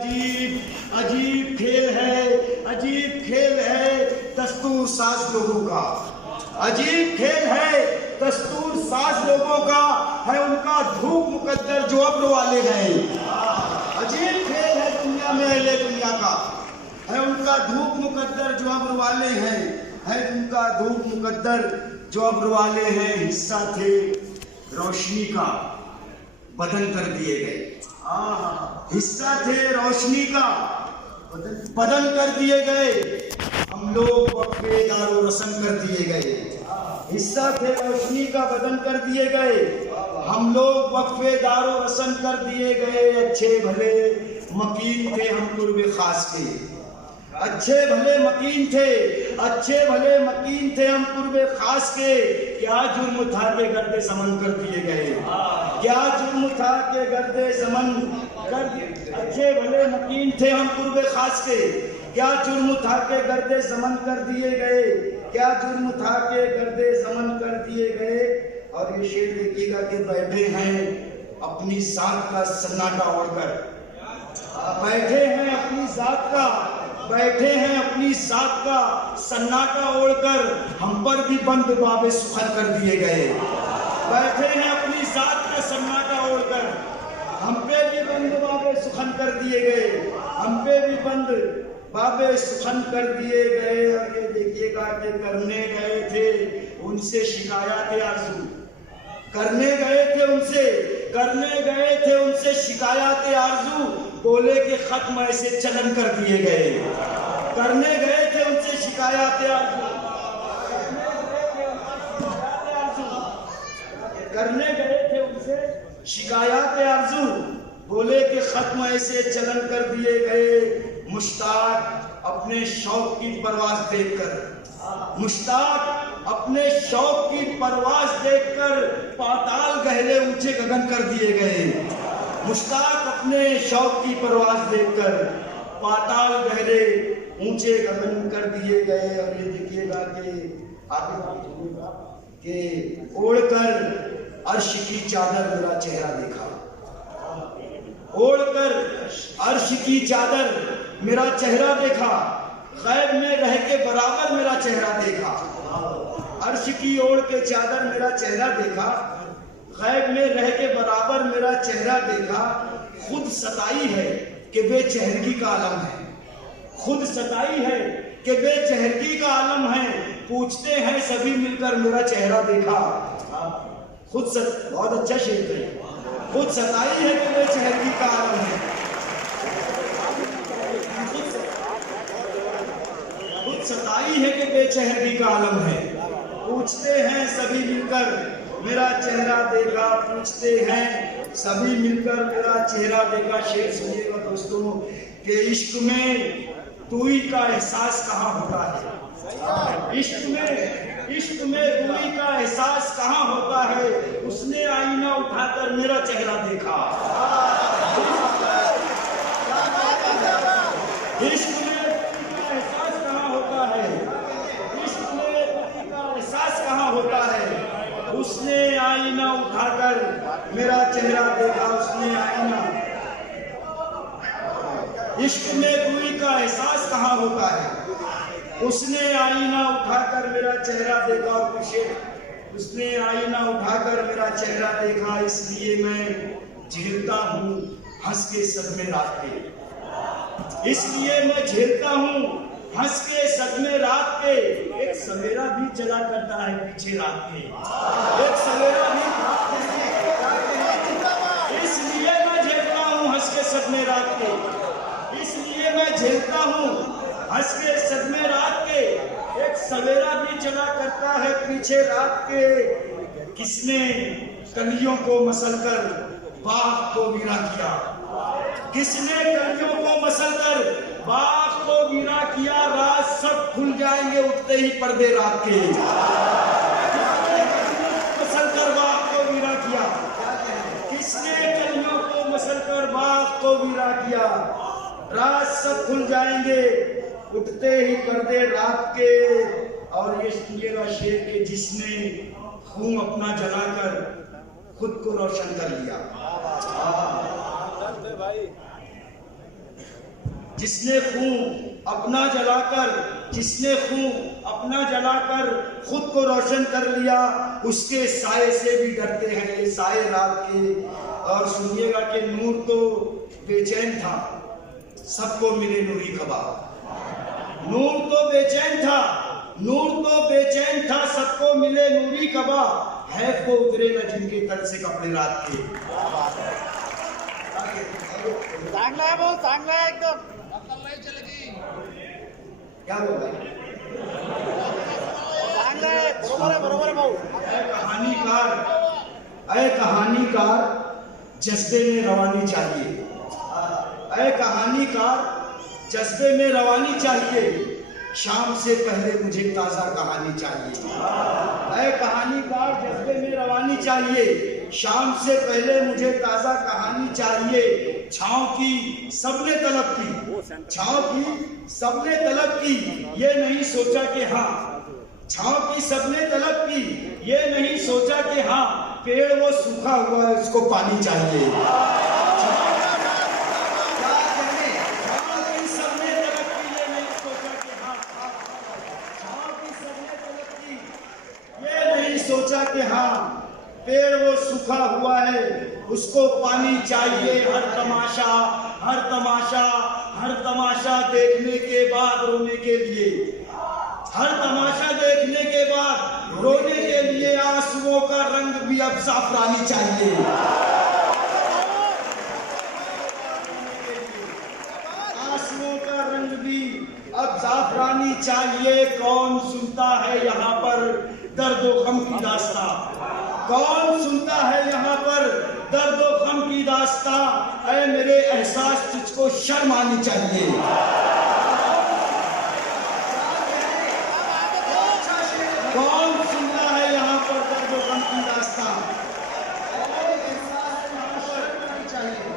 अजीब अजीब खेल है, अजीब खेल है दस्तूर साज लोगों का। अजीब खेल है दस्तूर साज लोगों का, है उनका धूप मुकद्दर जो अब्र वाले हैं। अजीब खेल है दुनिया में अहले दुनिया का, है उनका धूप मुकद्दर जो अब्र वाले हैं, है उनका धूप मुकद्दर जो अब्र वाले हैं। हिस्सा थे रोशनी का, बदन कर दिए गए। हिस्सा थे रोशनी का, बदन कर दिए गए। हम लोग वक्फे दारो रस्म कर दिए गए। हिस्सा थे रोशनी का, बदन कर दिए गए। हम लोग वक्फे दारो रस्म कर दिए गए। अच्छे भले मकीन थे हम कुर्बे खास के, अच्छे भले मकीन थे, अच्छे भले मकीन थे हम कुर्बे खास के। क्या जुर्म था के गर्दे समन कर दिए गए, क्या जुर्म था के गर्दे समन कर दिए। अच्छे भले मकीन थे हम कुर्बे खास के, क्या जुर्म था के गर्दे समन कर दिए गए, क्या जुर्म था के गर्दे समन कर दिए गए। और ये शेर देखिएगा कि बैठे हैं अपनी साथ का सन्नाटा ओढ़कर, बैठे हैं अपनी जात का, बैठे हैं अपनी साथ का सन्नाटा ओढ़कर। हम पर भी बंद बाबे सुखन कर दिए गए। बैठे हैं अपनी जात का सन्नाटा ओढ़कर, हम पे भी बंद बाबे सुखन कर दिए गए, हम पे भी बंद बाबे सुखन कर दिए गए। और ये देखिएगा कि करने गए थे उनसे शिकायत आरज़ू, करने गए थे उनसे, करने गए थे उनसे शिकायत आरज़ू। बोले कि खत्म ऐसे चलन कर दिए गए। करने गए थे उनसे शिकायत आरज़ू, करने गए थे उनसे शिकायत आरज़ू। बोले कि खत्म ऐसे चलन कर दिए गए। मुश्ताक अपने शौक की परवाज़ देखकर, मुश्ताक अपने शौक की परवाज़ देखकर पाताल गहरे ऊंचे गगन कर दिए गए। मुश्ताक अपने शौक की परवाज़ देखकर पाताल गहरे ऊंचे गगन कर दिए गए। और ये देखिएगा कि आगे कि ओढ़कर अर्श की चादर मेरा चेहरा देखा, ओढ़कर अर्श की चादर मेरा चेहरा देखा। गैब में रह के बराबर मेरा चेहरा देखा। अर्श की ओढ़ के चादर मेरा चेहरा देखा, गैब में रह के बराबर मेरा चेहरा देखा। खुद सताई है कि बेचेहरगी का आलम है, खुद सताई है कि बेचेहरगी का आलम है। पूछते हैं सभी मिलकर मेरा चेहरा देखा। खुद बहुत अच्छा शेर है। खुद सताई है कि बेचेहरगी का आलम है, खुद सताई है कि बेचेहरगी का आलम है। पूछते हैं सभी मिलकर मेरा चेहरा देखा, पूछते हैं सभी मिलकर मेरा चेहरा देखा। शेर सुनिएगा दोस्तों कि इश्क में दूरी का एहसास कहाँ होता है, इश्क में दूरी का एहसास कहाँ होता है। उसने आईना उठाकर मेरा चेहरा देखा। इश्क में दूरी का एहसास कहाँ होता है, इश्क में दूरी का एहसास कहाँ होता है। उसने आईना उठाकर मेरा चेहरा देखा, उसने आईना। इश्क में दूरी का एहसास कहाँ होता है, उसने आईना उठाकर मेरा चेहरा देखा। और पूछे उसने आईना उठाकर मेरा चेहरा देखा। इसलिए मैं झेलता हूँ हंस के सदमे रात के, इसलिए मैं झेलता हूँ हंस के सदमे रात के। एक सवेरा भी चला करता है पीछे रात के, एक सवेरा भी, इसलिए मैं झेलता हूँ हंस के सदमे रात के, इसलिए मैं झेलता हूँ हंस के सदमे रात के। एक सवेरा भी चला करता है पीछे रात के। किसने कलियों को मसलकर बाग को वीरा किया, किसने कलियों को मसलकर बाग को वीरा किया। रात सब खुल जाएंगे उठते ही पर्दे रात के। मसलकर बाग को वीरा किया, किसने कलियों को मसलकर बाग को वीरा किया। रात सब खुल जाएंगे उठते ही पर्दे रात के। और ये सुनिएगा शेर के जिसने खून अपना जलाकर खुद को रोशन कर लिया। जिसने खून अपना जलाकर खुद को रोशन कर लिया, उसके साए से भी डरते हैं ये साए रात के। और सुनिएगा कि नूर तो बेचैन था, सबको मिले नूरी कबा। नूर तो बेचैन था, सबको मिले नूरी कबा। है को उतरे न जिनके तन से कपड़े रात के। चांगला है भाऊ, चांगला है एकदम। क्या बोला? चांगला है, बरोबर है भाऊ। ऐ कहानीकार जज्बे में रवानी चाहिए। ऐ कहानीकार जज्बे में रवानी चाहिए, शाम से पहले मुझे ताजा कहानी चाहिए। ऐ कहानीकार जज्बे में रवानी चाहिए, शाम से पहले मुझे ताजा कहानी चाहिए। छाँव की सबने तलब की, ये नहीं सोचा कि हाँ। छाँव की सबने तलब की, ये नहीं सोचा कि हाँ। पेड़ वो सूखा हुआ है, उसको पानी चाहिए। सोचा कि हाँ, पेड़ वो सूखा हुआ है, उसको पानी चाहिए। हर तमाशा देखने के बाद रोने के लिए, हर तमाशा देखने के बाद रोने के लिए आंसुओं का रंग भी अब जाफरानी चाहिए। आंसुओं का रंग भी अब जाफरानी चाहिए। कौन सुनता है यहाँ पर दर्द व गम की दास्तां? कौन सुनता है यहाँ पर दर्द व गम की दास्तां? ऐ मेरे एहसास तुझको शर्म आनी चाहिए। कौन सुनता है यहाँ पर दर्द व गम की दास्तां?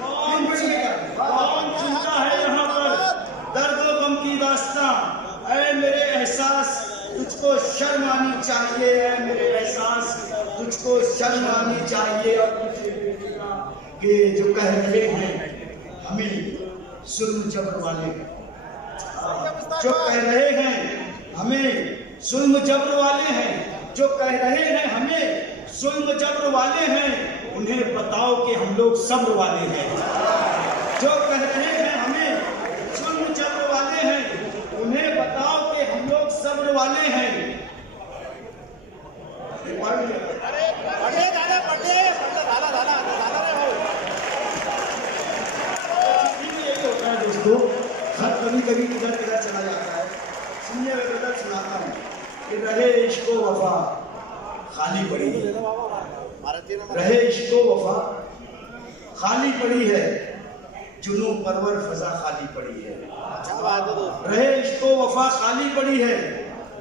कौन सुनता है यहाँ पर दर्द व गम की दास्तां? ऐ मेरे एहसास तुझको शर्म आनी चाहिए, है मेरे एहसास तुझको शर्म आनी चाहिए। और कि जो कह रहे हैं हमें जुल्म जबर वाले, जो कह रहे हैं हमें जुल्म जबर वाले हैं, जो कह रहे हैं हमें जुल्म जबर वाले हैं, उन्हें बताओ कि हम लोग सब्र वाले हैं। जो कह रहे हैं हमें जुल्म जबर वाले हैं, उन्हें बताओ कि हम लोग सब्र वाले हैं। दोस्तों, कभी कभी इधर चला जाता है। सुनिए, मैं गजल सुनाता हूँ कि रहे इश्को वफा खाली पड़ी है, रहे इश्को वफा खाली पड़ी है, जुनू परवर फजा खाली पड़ी है। रहे इश्को वफा खाली पड़ी है,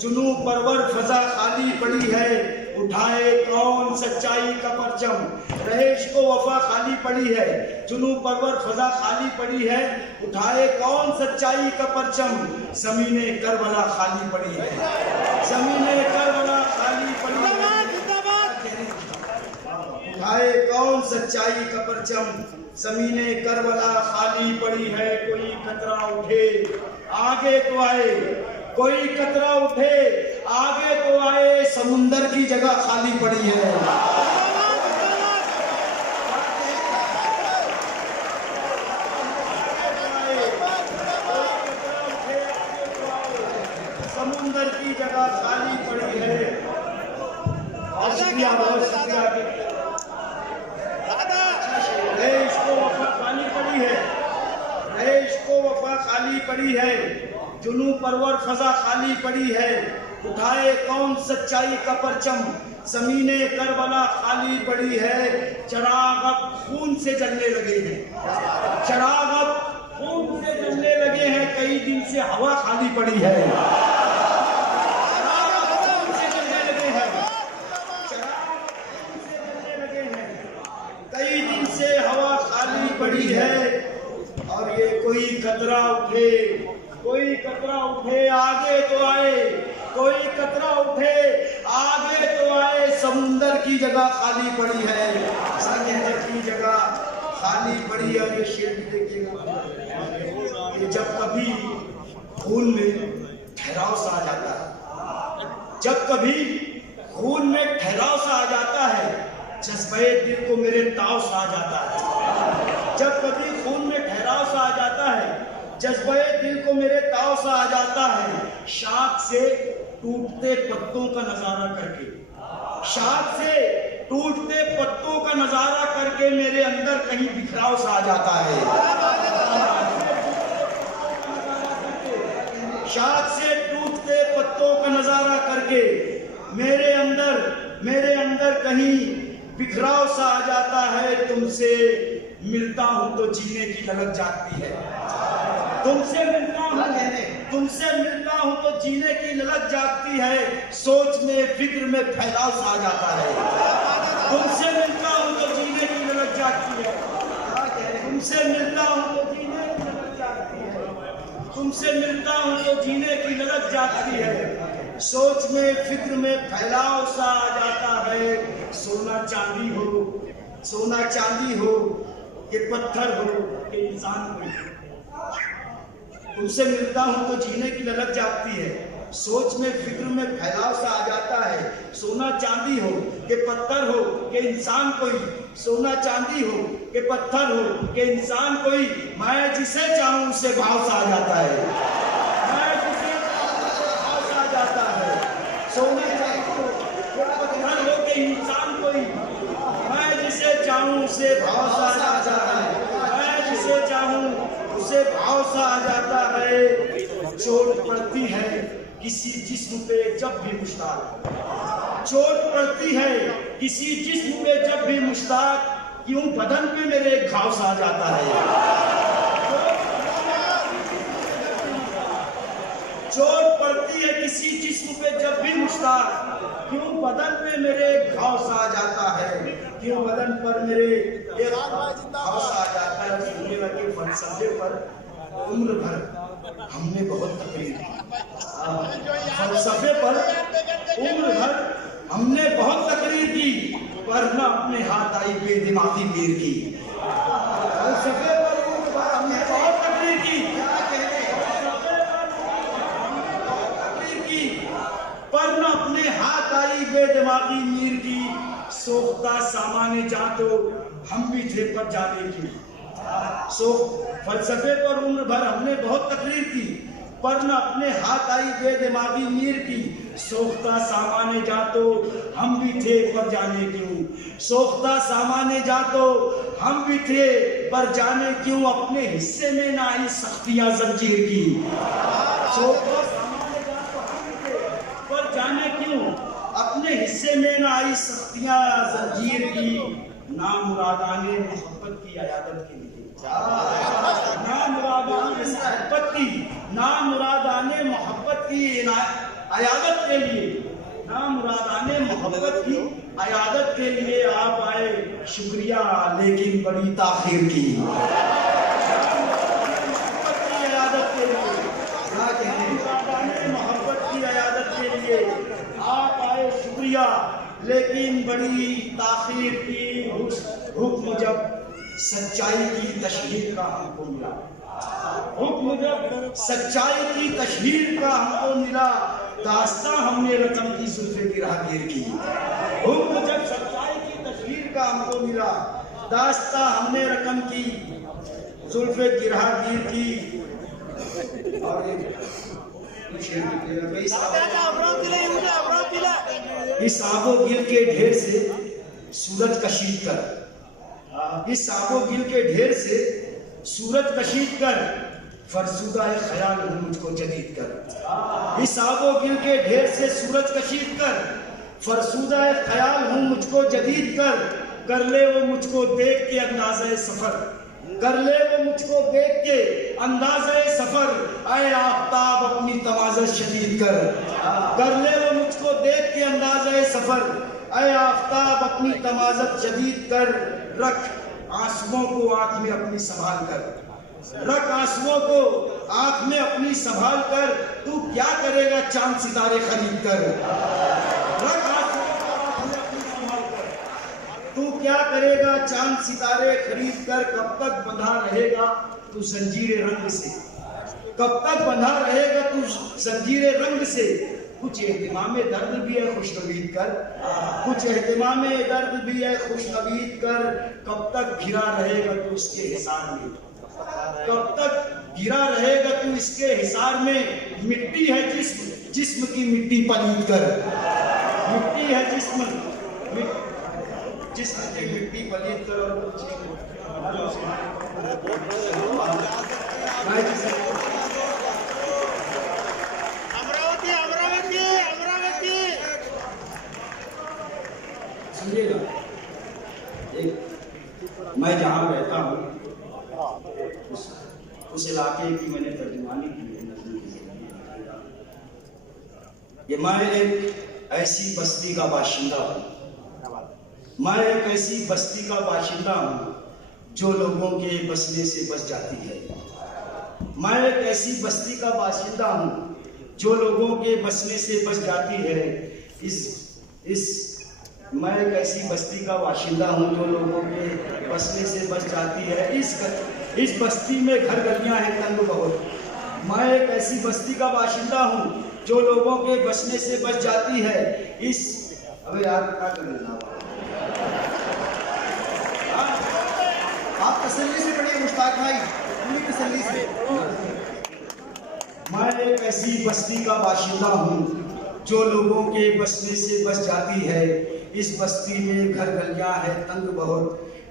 जुनू परवर फजा खाली पड़ी है। उठाए कौन सच्चाई का परचम? रहे इश्को वफा खाली पड़ी है, जुनू परवर फजा खाली पड़ी है। उठाए कौन सच्चाई का परचम? ज़मीने करबला खाली पड़ी है, ज़मीने करबला खाली पड़ी है। उठाए कौन सच्चाई का परचम? ज़मीने करबला खाली पड़ी है। कोई कतरा उठे आगे तो आए, कोई कतरा उठे आगे तो आए, समुंदर की जगह खाली पड़ी है। समुंदर की जगह खाली पड़ी है। और शुक्रिया, बहुत शुक्रिया। देश को वफा खाली पड़ी है, देश को वफा खाली पड़ी है, जुनू परवर फजा खाली पड़ी है। उठाए कौन सच्चाई का परचम? ज़मीने करबला खाली पड़ी है। चिराग अब खून से जलने लगे हैं, चिराग अब खून से जलने लगे हैं। कई दिन से हवा खाली पड़ी है, खून से जलने लगे हैं, चिराग खून से जलने लगे हैं। कई दिन से हवा खाली पड़ी है। और ये कोई कतरा उठे, कोई कतरा उठे आगे तो आए, कोई कतरा उठे आगे तो आए, समुंदर की जगह खाली पड़ी है, समुंदर की जगह खाली पड़ी है। और ये शेर भी देखिएगा कि जब कभी खून में ठहराव सा आ जाता है। जब कभी खून में ठहराव सा आ जाता है, जज्बे दिल को मेरे ताव सा आ जाता है। जब कभी खून में ठहराव सा आ जाता है, जज्बे दिल को मेरे ताव सा आ जाता है। शाख से टूटते पत्तों का नजारा करके, शाख से टूटते पत्तों का नजारा करके मेरे अंदर कहीं बिखराव सा आ जाता है। शाख से टूटते पत्तों का नजारा करके मेरे अंदर कहीं बिखराव सा आ जाता है। तुमसे मिलता हूं तो जीने की ललक जागती है। तुमसे मिलता हूं तो जीने की ललक जागती है। सोच में फिक्र में फैलाव सा आ जाता है। तुमसे मिलता हूं तो जीने की ललक जागती है। तुमसे मिलता हूं तो जीने की ललक जागती है। तुमसे मिलता हूं तो जीने की ललक जागती है। सोच में फिक्र में फैलाव सा आ जाता है। सोना चांदी हो कि पत्थर हो कि इंसान हो, तुमसे मिलता हूं तो जीने की ललक जागती है। सोच में फिक्र में फैलाव सा आ जाता है। सोना चांदी हो कि पत्थर हो कि इंसान कोई, सोना चांदी हो कि पत्थर हो कि इंसान कोई, मैं जिसे चाहूं उससे भाव सा आ जाता है। मैं जिसे चाहूं उससे भाव सा आ जाता है। सोना चांदी हो कि पत्थर हो कि इंसान कोई, मैं जिसे चाहूं उससे भाव सा आ जाता है। मैं जिसे चाहूं उसे भाव सा आ जाता है। चोट पड़ती है किसी जिस्म पे जब भी मुश्ताक, चोट पड़ती है किसी जिस्म पे जब भी मुश्ताक, क्यों बदन पे मेरे घाव सा आ जाता है। चोट पड़ती है किसी जिस्म पे जब भी मुश्ताक, क्यों बदन पे मेरे घाव सा आ जाता है। क्यों बदन पर मेरे घाव सा आ जाता है। उस दुनिया के फलसफे पर उम्र भर हमने बहुत तकलीफ की। फलसफे पर उम्र भर हमने बहुत तकलीफ की, पर न अपने हाथ आई बेदिमागी मीर की। फलसफे पर उम्र भर हमने बहुत तकलीफ की, पर न अपने हाथ आई बेदिमागी मीर की। सोखता सामाने जा तो हम भी थे पर जाने की। फलसफे पर उम्र भर हमने बहुत तकलीफ की, पर न अपने हाथ आई बेदिमागी मीर की। सोखता सामाने जा तो हम भी थे पर जाने क्यों, सोखता सामाने जा तो हम भी थे पर जाने क्यों। अपने हिस्से में ना आई सख्तियां जंजीर की। सोखता सामाने जा तो हम भी थे पर जाने क्यों, अपने हिस्से में ना आई सख्तियां जंजीर की। नामुरादाने मोहब्बत की अयादत के लिए, नामुरादाने मोहब्बत की अयादत के लिए, नामुरादाने मोहब्बत की अयादत के लिए आप आए। शुक्रिया लेकिन बड़ी ताखीर की। अयादत के लिए, मोहब्बत की अयादत के लिए आप आए। शुक्रिया लेकिन बड़ी ताखीर की। हुक्म जब सच्चाई की तशहीर का हमको मिला, हुक्म जब सच्चाई की तशहीर का हमको मिला, दास्तां हमने रकम की जुल्फ़े गिरहागीर की। हुक्म जब सच्चाई की तशहीर का हमको मिला, दास्तां हमने रकम की जुल्फ़े गिरहागीर की। और इस आबोगिल के ढेर से सूरज कशीद कर, इस आबोगिल के ढेर से सूरज कशीद कर, फरसुदा ख्याल हूँ मुझको जदीद कर। इस आबोगिल के ढेर से सूरज कशीद कर, फरसुदा ख्याल हूँ मुझको जदीद कर ले वो मुझको देख के अंदाज़े सफर, कर ले वो मुझको देख के अंदाज़े सफर। आए आफ्ताब अपनी तवाज़ुन शदीद कर ले वो मुझको देख के अंदाज़े सफर। आए आफ्ताब अपनी तवाज़ुन शदीद कर, रख आंसुओं को आंख में अपनी संभाल कर, रख आंसुओं को आंख में अपनी संभाल कर। तू क्या करेगा चांद सितारे खरीद कर, रख आंसुओं को आंख में अपनी संभाल कर। तू क्या करेगा चांद सितारे खरीद कर। कब तक बंधा रहेगा तू जंजीर रंग से, कब तक बंधा रहेगा तू जंजीरे रंग से, कुछ एहतिमाम दर्द भी है खुशनवीद कर, कुछ एहतिमाम दर्द भी है खुशनवीद कर, कब तक घिरा रहेगा तू इसके हिसार में, कब तक घिरा रहेगा तू इसके हिसार में। मिट्टी है जिस्म, जिस्म की मिट्टी पलीद कर, मिट्टी है जिस्म की मिट्टी पलीद कर। अमरावती अमरावती अमरावती समझिएगा, मैं जहाँ रहता हूँ उस इलाके की मैंने तर्जुमानी की है नज़म की ज़िंदगी। ये मैं एक ऐसी बस्ती का बाशिंदा हूँ, मैं एक ऐसी बस्ती का बाशिंदा हूँ जो लोगों के बसने से बस जाती है। मैं एक ऐसी बस्ती का बाशिंदा हूँ जो लोगों के बसने से बस जाती है। मैं एक ऐसी बस्ती का बाशिंदा हूँ जो लोगों के बसने से बस जाती है। इस बस्ती में घर गलियाँ हैं तंग बहुत। मैं एक ऐसी बस्ती का बाशिंदा हूँ जो लोगों के बसने से बस जाती है। अबे यार क्या कर लेना, आप तसल्ली से पढ़िए मुश्ताक भाई, पूरी तसल्ली से। मैं एक ऐसी बस्ती का बाशिंदा हूँ जो लोगों के बसने से बस जाती है। इस बस्ती में घर गलियां हैं तंग बहुत,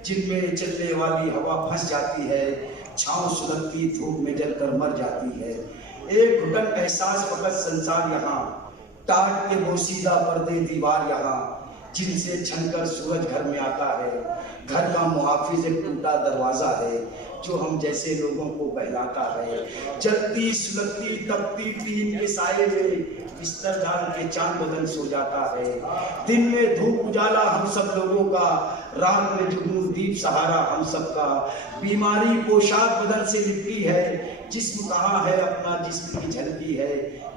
जिनमें चलने वाली हवा फंस जाती है, छांव सुलगती धूप में जलकर मर जाती है। एक घुटन एहसास फकत संसार यहाँ, टाट के बोसीदा पर्दे दीवार यहाँ, जिनसे छनकर सूरज घर में आता है। घर का मुहाफिज एक टूटा दरवाजा है जो हम जैसे लोगों को बहलाता है। जलती सुलगती तपती टीन के साये में बिस्तर डाल के चांद बदन सो जाता है। दिन में धूप उजाला हम सब लोगों का, रात में जुगनू दीप सहारा हम सबका। बीमारी पोशाक बदन से लिपटी है, जिस्म कहाँ है अपना जिस्म की झलकी है।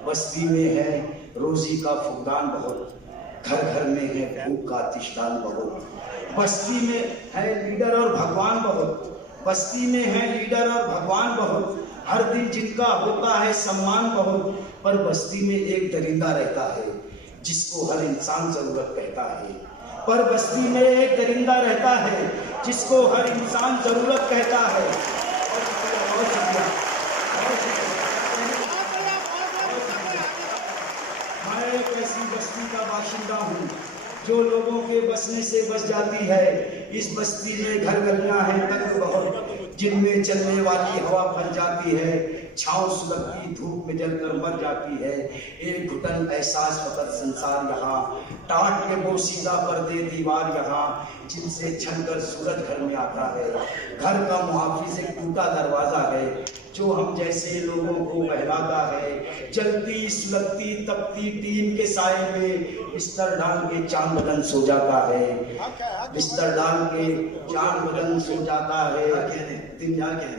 बस्ती में है रोजी का फुकदान बहुत, घर घर में है भूख का तिश्तान बहुत। बस्ती में है लीडर और भगवान बहुत, बस्ती में है लीडर और भगवान बहुत। हर दिन जिनका होता है सम्मान बहुत, पर बस्ती में एक दरिंदा रहता है जिसको हर इंसान जरूरत कहता है। पर बस्ती में एक दरिंदा रहता है जिसको हर इंसान जरूरत कहता है। मैं एक ऐसी बस्ती का बाशिंदा हूँ जो लोगों के बसने से बस जाती है। इस बस्ती में घर गलियां हैं तंग बहुत, जिनमें चलने वाली हवा फंस जाती है, छांव सुलगती धूप में जलकर मर जाती है। एक घुटन एहसास फकत संसार यहाँ, टाट के बोसीदा पर्दे दीवार यहाँ, जिनसे छनकर सूरज घर में आता है। घर का मुहाफिज एक टूटा दरवाजा है जो हम जैसे लोगों को बहलाता है। जलती सुलगती तपती टीन के साए में बिस्तर डाल के चांद बदन सो जाता है। बिस्तर डाल के चांद बदन सो जाता है। दिन क्या कहने